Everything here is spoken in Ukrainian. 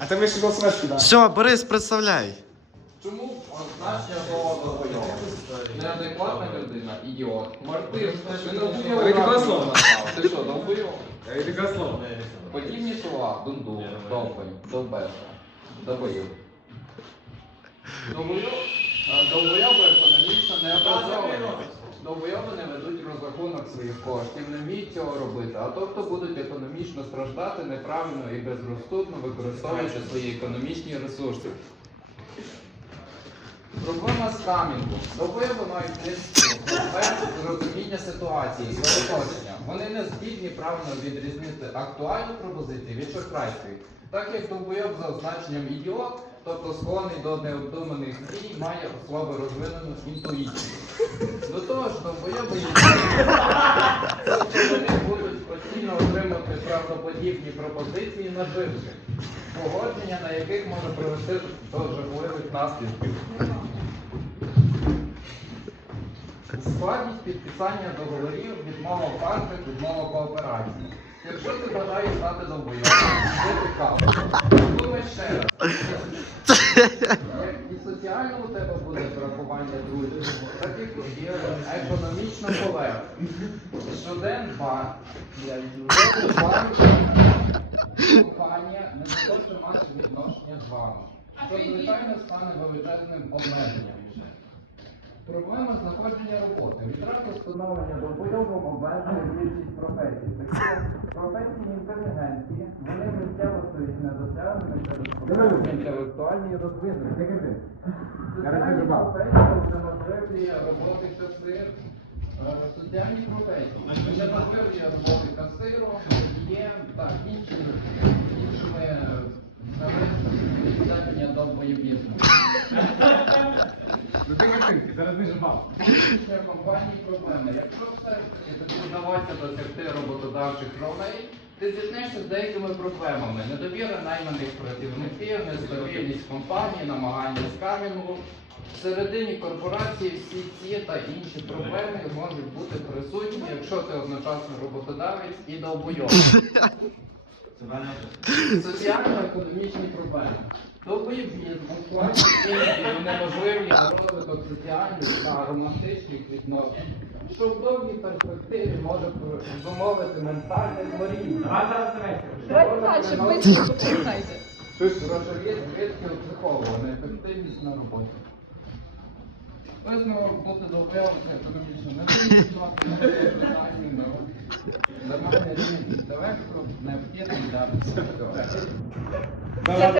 А ти мені ще голосувати да? Все, Борис, представляй. Чому слова долбойов? Неадекватна людина, ідіот. Мартир, ти не долбойов. Ви таке слово? Ти що, долбойов? Я кажу слово. Подібні слова дунду, довбень, довбеша, довбойов. Довбойов? а, Довбойоби економічно не образовані. Довбойоби не ведуть розрахунок своїх коштів, не вміють цього робити, а тобто будуть економічно страждати неправильно і безрозсудно використовуючи свої економічні ресурси. Проблема з камінгом. Довбойоби мають низьку розуміння ситуації і. Вони не здібні правильно відрізнити актуальну пропозицію від шахрайської. Так як довбойоб за означенням ідіот, тобто склонний до необдуманих дій, має слабо розвинену інтуїцію. До того ж, довбойоби є вони будуть постійно отримати правдоподібні пропозиції наживки, погодження на яких може привести до жахливих наслідків. Складність підписання договорів, відмова в банках, відмова кооперації. Якщо ти бажаєш стати довбойовим, ти цікаво. Подумай ще раз. Соціально у тебе буде врахування друзів, так і і економічно полегше. Студент банк, банк, компанія не захоче мати відношення з вами. Що, звичайно, стане величезним обмеженням. Проблема знаходження роботи. Відразу встановлення довбойового обмеження більшість професій. Професії інтелігенції, вони життєво стають недосяжними через проблеми інтелектуальні розвинення. Соціальні професії унеможливлює роботи касир. Е, Соціальні професії унеможливлює роботи касиру, є та іншими іншими. Ну ти картинки, зараз не жмав. Компанії проблеми. Якщо все тобі вдаватися досягти роботодавчих ролей, ти зіткнешся з деякими проблемами. Недовіра найманих працівників, нестабільність компанії, намагання скамінгу. Всередині корпорації всі ці та інші проблеми можуть бути присутні, якщо ти одночасно роботодавець і довбойов. Соціально-економічні проблеми. Довбоєбізм, і унеможливлює розвиток соціальних та романтичних відносин, що в довгій перспективі може зумовити ментальне зморіння. Давайте далі. Грошові звідки психолога, неефективність на роботі. Висновок бути довбойовим це економічно не Нормальний рівень інтелекту необхідний для